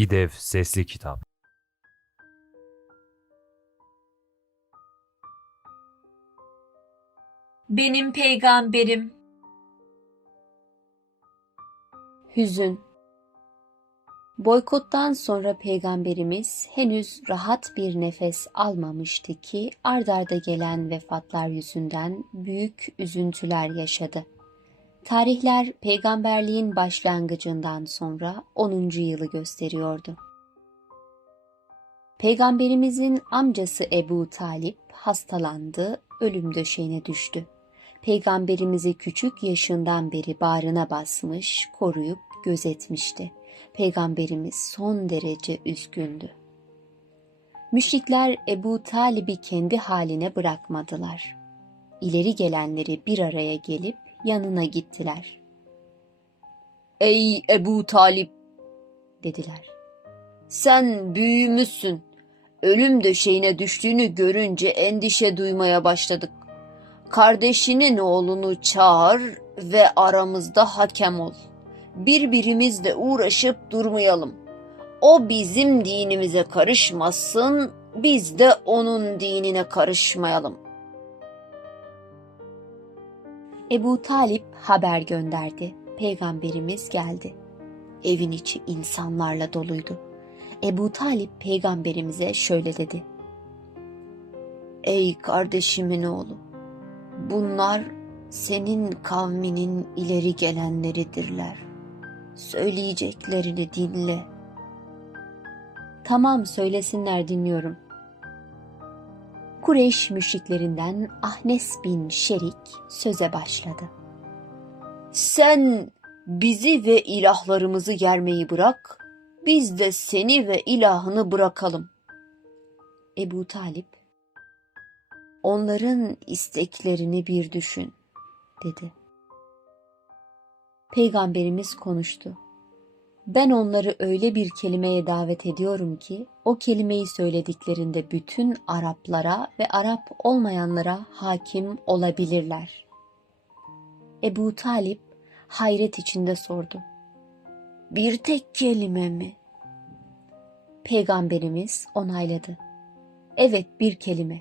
İDEV Sesli Kitap Benim peygamberim. Hüzün Boykottan sonra peygamberimiz henüz rahat bir nefes almamıştı ki ardarda gelen vefatlar yüzünden büyük üzüntüler yaşadı. Tarihler peygamberliğin başlangıcından sonra 10. yılı gösteriyordu. Peygamberimizin amcası Ebu Talip hastalandı, ölüm döşeğine düştü. Peygamberimizi küçük yaşından beri bağrına basmış, koruyup gözetmişti. Peygamberimiz son derece üzgündü. Müşrikler Ebu Talib'i kendi haline bırakmadılar. İleri gelenleri bir araya gelip yanına gittiler. Ey Ebu Talip dediler. Sen büyümüşsün. Ölüm döşeğine düştüğünü görünce endişe duymaya başladık. Kardeşinin oğlunu çağır ve aramızda hakem ol. Birbirimizle uğraşıp durmayalım. O bizim dinimize karışmasın, biz de onun dinine karışmayalım. Ebu Talip haber gönderdi. Peygamberimiz geldi. Evin içi insanlarla doluydu. Ebu Talip peygamberimize şöyle dedi. Ey kardeşimin oğlu! Bunlar senin kavminin ileri gelenleridirler. Söyleyeceklerini dinle. Tamam söylesinler dinliyorum. Kureyş müşriklerinden Ahnes bin Şerik söze başladı. Sen bizi ve ilahlarımızı yermeyi bırak, biz de seni ve ilahını bırakalım. Ebu Talip, onların isteklerini bir düşün, dedi. Peygamberimiz konuştu. Ben onları öyle bir kelimeye davet ediyorum ki o kelimeyi söylediklerinde bütün Araplara ve Arap olmayanlara hakim olabilirler. Ebu Talip hayret içinde sordu. Bir tek kelime mi? Peygamberimiz onayladı. Evet bir kelime.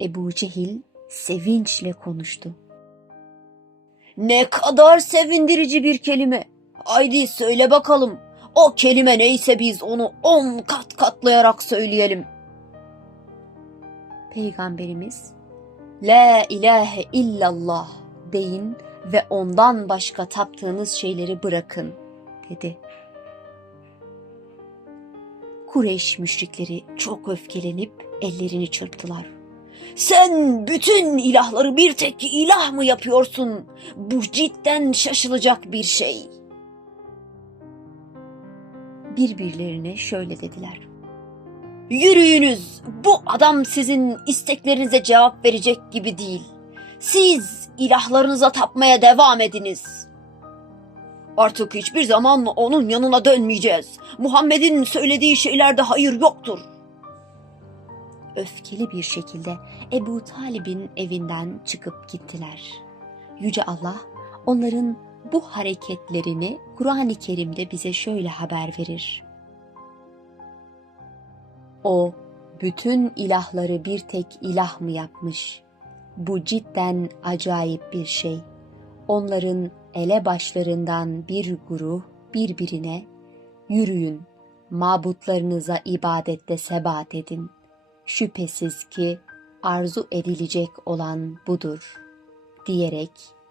Ebu Cehil sevinçle konuştu. Ne kadar sevindirici bir kelime. Haydi söyle bakalım. O kelime neyse biz onu on kat katlayarak söyleyelim. Peygamberimiz La ilahe illallah deyin ve ondan başka taptığınız şeyleri bırakın dedi. Kureyş müşrikleri çok öfkelenip ellerini çırptılar. Sen bütün ilahları bir tek ilah mı yapıyorsun? Bu cidden şaşılacak bir şey. Birbirlerine şöyle dediler. Yürüyünüz. Bu adam sizin isteklerinize cevap verecek gibi değil. Siz ilahlarınıza tapmaya devam ediniz. Artık hiçbir zaman onun yanına dönmeyeceğiz. Muhammed'in söylediği şeylerde hayır yoktur öfkeli bir şekilde Ebu Talib'in evinden çıkıp gittiler. Yüce Allah onların bu hareketlerini Kur'an-ı Kerim'de bize şöyle haber verir. O bütün ilahları bir tek ilah mı yapmış? Bu cidden acayip bir şey. Onların ele başlarından bir gruh birbirine yürüyün, mabutlarınıza ibadette sebat edin.'' Şüphesiz ki arzu edilecek olan budur diyerek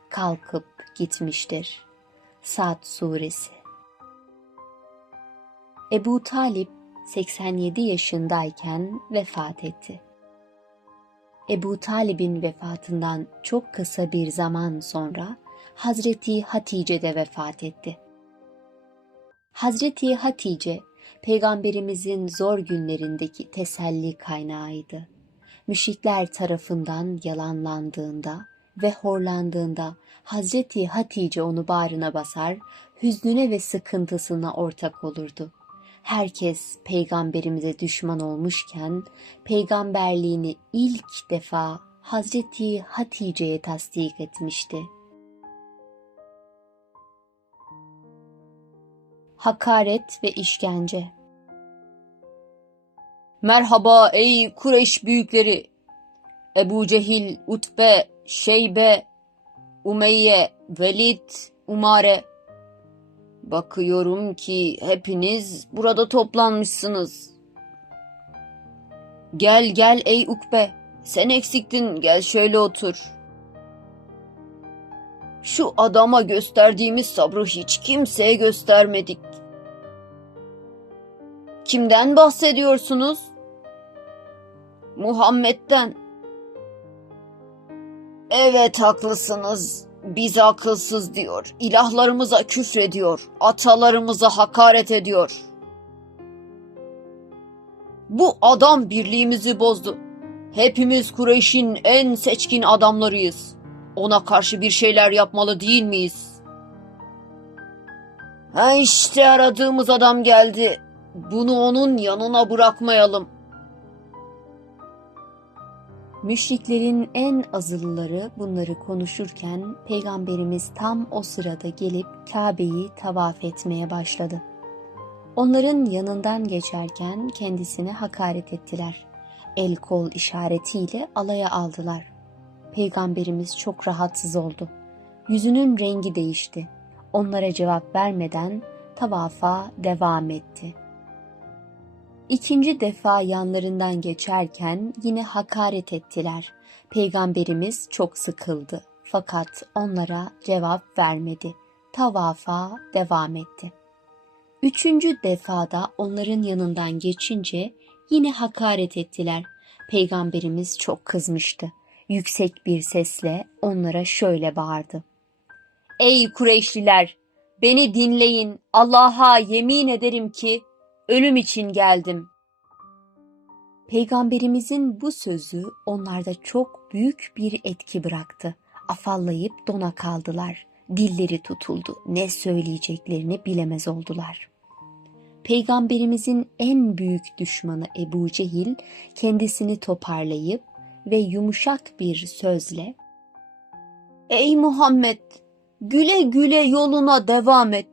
kalkıp gitmiştir. Sad Suresi Ebu Talip 87 yaşındayken vefat etti. Ebu Talib'in vefatından çok kısa bir zaman sonra Hazreti Hatice de vefat etti. Hazreti Hatice peygamberimizin zor günlerindeki teselli kaynağıydı. Müşrikler tarafından yalanlandığında ve horlandığında Hazreti Hatice onu bağrına basar, hüznüne ve sıkıntısına ortak olurdu. Herkes peygamberimize düşman olmuşken peygamberliğini ilk defa Hazreti Hatice'ye tasdik etmişti. Hakaret ve işkence. Merhaba ey Kureyş büyükleri! Ebu Cehil, Utbe, Şeybe, Umeyye, Velid, Umare. Bakıyorum ki hepiniz burada toplanmışsınız. Gel gel ey Ukbe, sen eksiktin gel şöyle otur. Şu adama gösterdiğimiz sabrı hiç kimseye göstermedik. Kimden bahsediyorsunuz? Muhammed'den. Evet haklısınız. Biz akılsız diyor. İlahlarımıza küfrediyor. Atalarımıza hakaret ediyor. Bu adam birliğimizi bozdu. Hepimiz Kureyş'in en seçkin adamlarıyız. Ona karşı bir şeyler yapmalı değil miyiz? Ha işte aradığımız adam geldi. Bunu onun yanına bırakmayalım. Müşriklerin en azılıları bunları konuşurken Peygamberimiz tam o sırada gelip Kabe'yi tavaf etmeye başladı. Onların yanından geçerken kendisine hakaret ettiler. El kol işaretiyle alaya aldılar. Peygamberimiz çok rahatsız oldu. Yüzünün rengi değişti. Onlara cevap vermeden tavafa devam etti. İkinci defa yanlarından geçerken yine hakaret ettiler. Peygamberimiz çok sıkıldı fakat onlara cevap vermedi. Tavafa devam etti. Üçüncü defada onların yanından geçince yine hakaret ettiler. Peygamberimiz çok kızmıştı. Yüksek bir sesle onlara şöyle bağırdı. Ey Kureyşliler! Beni dinleyin. Allah'a yemin ederim ki ölüm için geldim. Peygamberimizin bu sözü onlarda çok büyük bir etki bıraktı. Afallayıp dona kaldılar. Dilleri tutuldu. Ne söyleyeceklerini bilemez oldular. Peygamberimizin en büyük düşmanı Ebu Cehil kendisini toparlayıp ve yumuşak bir sözle Ey Muhammed! Güle güle yoluna devam et.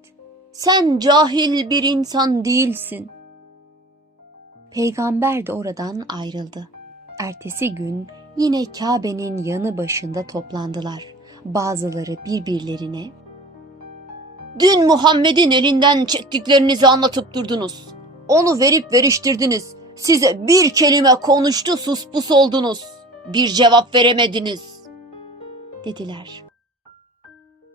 Sen cahil bir insan değilsin. Peygamber de oradan ayrıldı. Ertesi gün yine Kabe'nin yanı başında toplandılar. Bazıları birbirlerine Dün Muhammed'in elinden çektiklerinizi anlatıp durdunuz. Onu verip veriştirdiniz. Size bir kelime konuştu suspus oldunuz. Bir cevap veremediniz. Dediler.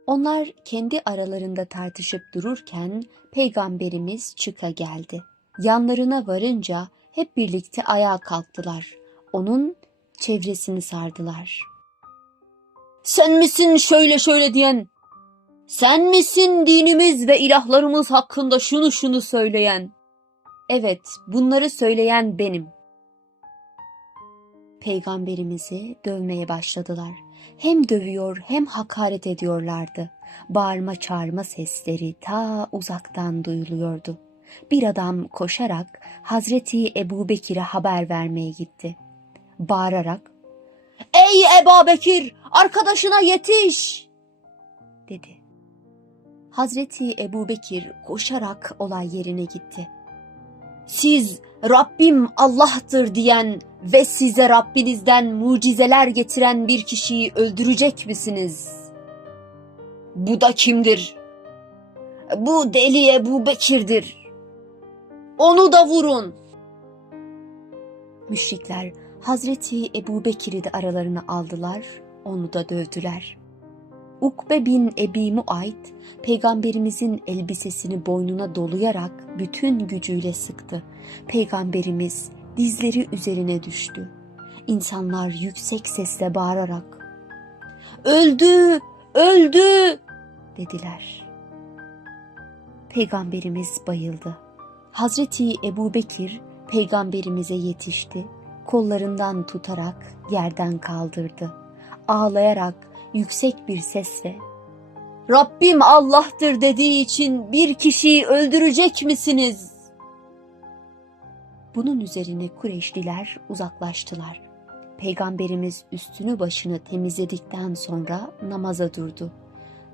Onlar kendi aralarında tartışıp dururken peygamberimiz çıka geldi. Yanlarına varınca hep birlikte ayağa kalktılar. Onun çevresini sardılar. Sen misin şöyle şöyle diyen? Sen misin dinimiz ve ilahlarımız hakkında şunu şunu söyleyen? Evet, bunları söyleyen benim. Peygamberimizi dövmeye başladılar. Hem dövüyor hem hakaret ediyorlardı. Bağırma çağırma sesleri ta uzaktan duyuluyordu. Bir adam koşarak Hazreti Ebu Bekir'e haber vermeye gitti. Bağırarak, ''Ey Ebu Bekir, arkadaşına yetiş!'' dedi. Hazreti Ebu Bekir koşarak olay yerine gitti. Siz Rabbim Allah'tır diyen ve size Rabbinizden mucizeler getiren bir kişiyi öldürecek misiniz? Bu da kimdir? Bu deli Ebu Bekir'dir. Onu da vurun. Müşrikler Hazreti Ebu Bekir'i de aralarına aldılar, onu da dövdüler. Ukbe bin Ebi Muayt, peygamberimizin elbisesini boynuna dolayarak bütün gücüyle sıktı. Peygamberimiz dizleri üzerine düştü. İnsanlar yüksek sesle bağırarak "Öldü! Öldü!" dediler. Peygamberimiz bayıldı. Hazreti Ebu Bekir peygamberimize yetişti. Kollarından tutarak yerden kaldırdı. Ağlayarak yüksek bir sesle Rabbim Allah'tır dediği için bir kişiyi öldürecek misiniz? Bunun üzerine Kureyşliler uzaklaştılar. Peygamberimiz üstünü başını temizledikten sonra namaza durdu.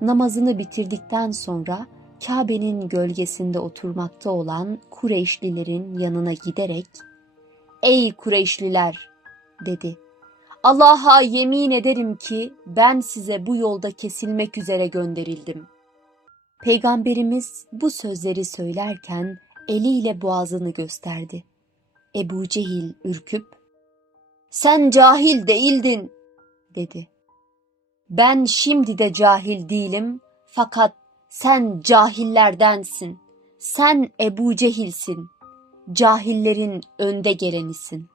Namazını bitirdikten sonra Kabe'nin gölgesinde oturmakta olan Kureyşlilerin yanına giderek "Ey Kureyşliler!" dedi. Allah'a yemin ederim ki ben size bu yolda kesilmek üzere gönderildim. Peygamberimiz bu sözleri söylerken eliyle boğazını gösterdi. Ebu Cehil ürküp "Sen cahil değildin." dedi. "Ben şimdi de cahil değilim fakat sen cahillerdensin. Sen Ebu Cehil'sin. Cahillerin önde gelenisin."